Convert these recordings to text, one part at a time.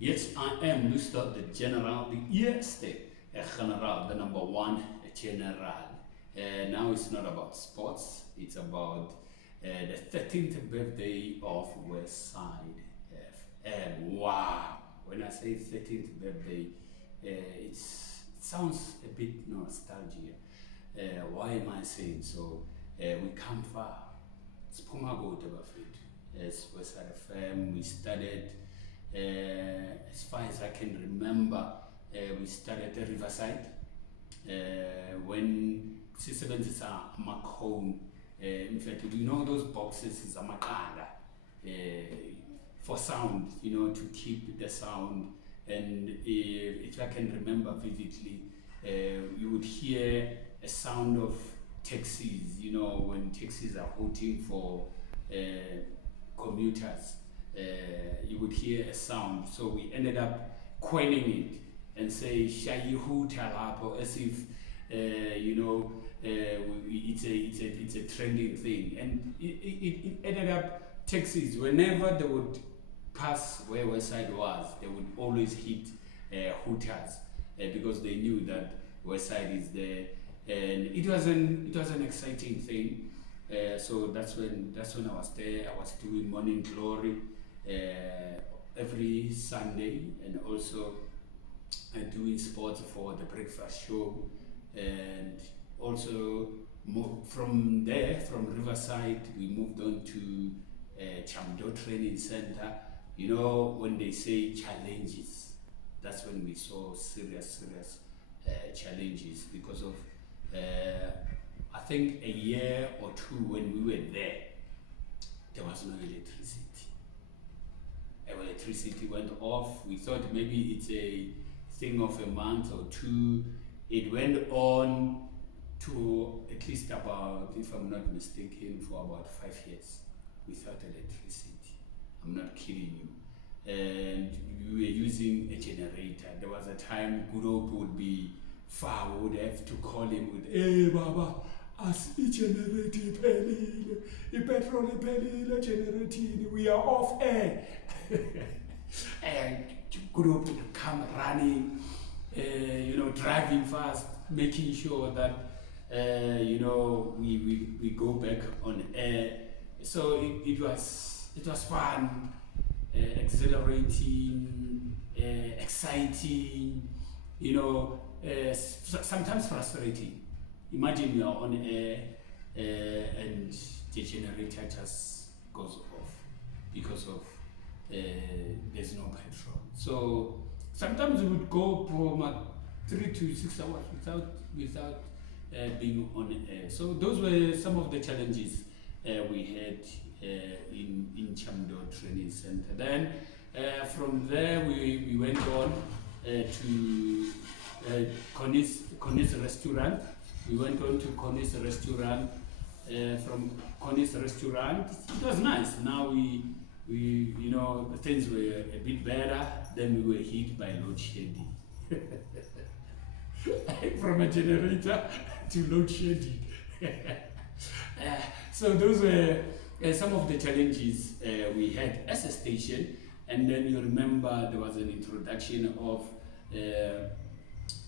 Yes, I am MlustarTheGeneral, the eerste general, the number one general. Now it's not about sports, it's about the 13th birthday of Westside FM. Wow! When I say 13th birthday, it sounds a bit nostalgia. Why am I saying so? We come far. It's Pumago Tabafit. As Westside FM, we started. As far as I can remember, we started at Riverside when Sisebenzisa is a Macone. In fact, you know those boxes is a Makanda for sound, to keep the sound. And if I can remember vividly, you would hear a sound of taxis, when taxis are hooting for commuters. You would hear a sound. So we ended up coining it and say Shayi Huta Lapo, as if it's a trending thing. And it ended up taxis, whenever they would pass where Westside was, they would always hit hooters because they knew that Westside is there. And it was an exciting thing. So that's when I was there. I was doing Morning Glory every Sunday, and also doing sports for the breakfast show, and also from there, from Riverside, we moved on to Chamdo Training Center. When they say challenges, that's when we saw serious challenges because of I think a year or two when we were there was no electricity. Electricity went off. We thought maybe it's a thing of a month or two. It went on to at least about, if I'm not mistaken, for about 5 years without electricity. I'm not kidding you. And we were using a generator. There was a time Group would be far. We would have to call him with, "Hey Baba, as i-generator iphelile, i-petrol iphelile generating, we are off air." And Group would come running, driving fast, making sure that we go back on air. So it was fun, exhilarating, exciting, sometimes frustrating. Imagine you are on air and the generator just goes off because of there's no petrol. So sometimes we would go from 3 to 6 hours without being on air. So those were some of the challenges we had in Chamdo Training Center. Then from there we went on to Connie's Restaurant. We went on to Connie's Restaurant. From Connie's Restaurant, it was nice. Now we things were a bit better. Then we were hit by load shedding. From a generator to load shedding. So those were some of the challenges we had as a station. And then you remember there was an introduction of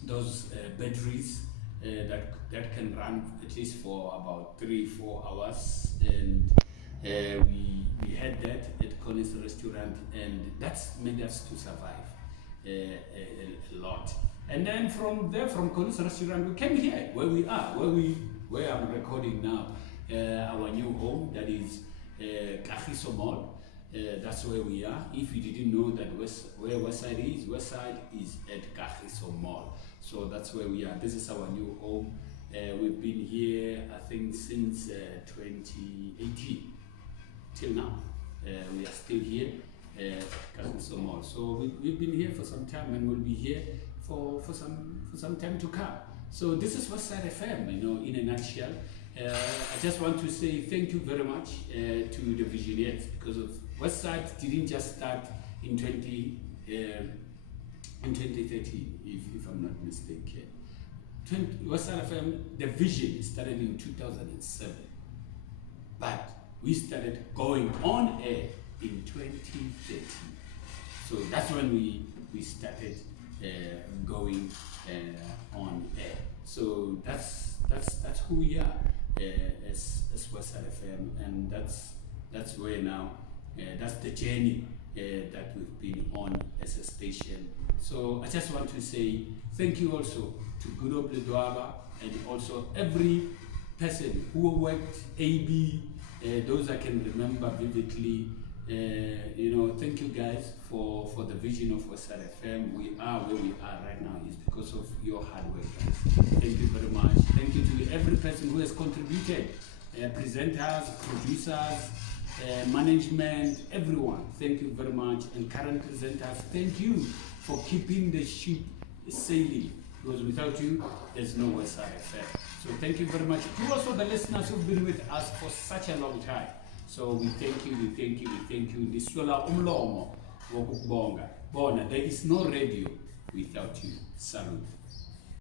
those batteries that can run at least for about 3-4 hours, and we had that at Connie's Restaurant, and that's made us to survive a lot. And then from there, from Connie's Restaurant, we came here where we are, where I'm recording now, our new home, that is Kagiso Mall. That's where we are. If you didn't know that where Westside is at Kagiso Mall. So that's where we are. This is our new home. We've been here, I think, since 2018 till now. We are still here at Kagiso Mall. So we've been here for some time, and we'll be here for some time to come. So this is Westside FM, in a nutshell. I just want to say thank you very much to the visionaries, because of Westside didn't just start in 2013, if I'm not mistaken. Westside FM, the vision started in 2007, but we started going on air in 2013. So that's when we started going on air. So that's who we are as Westside FM, and that's where now that's the journey that we've been on as a station. So I just want to say thank you also to Good Old Dwaba, and also every person who worked AB, those I can remember vividly. Thank you guys for the vision of Westside FM. We are where we are right now is because of your hard work, guys. Thank you very much. Thank you to every person who has contributed, presenters, producers, management, everyone. Thank you very much. And current presenters, thank you for keeping the ship sailing, because without you, there's no Westside FM. So thank you very much. To also the listeners who've been with us for such a long time. So we thank you, we thank you, we thank you. Niswela umlomo wokubonga. Bona, there is no radio without you. Salute.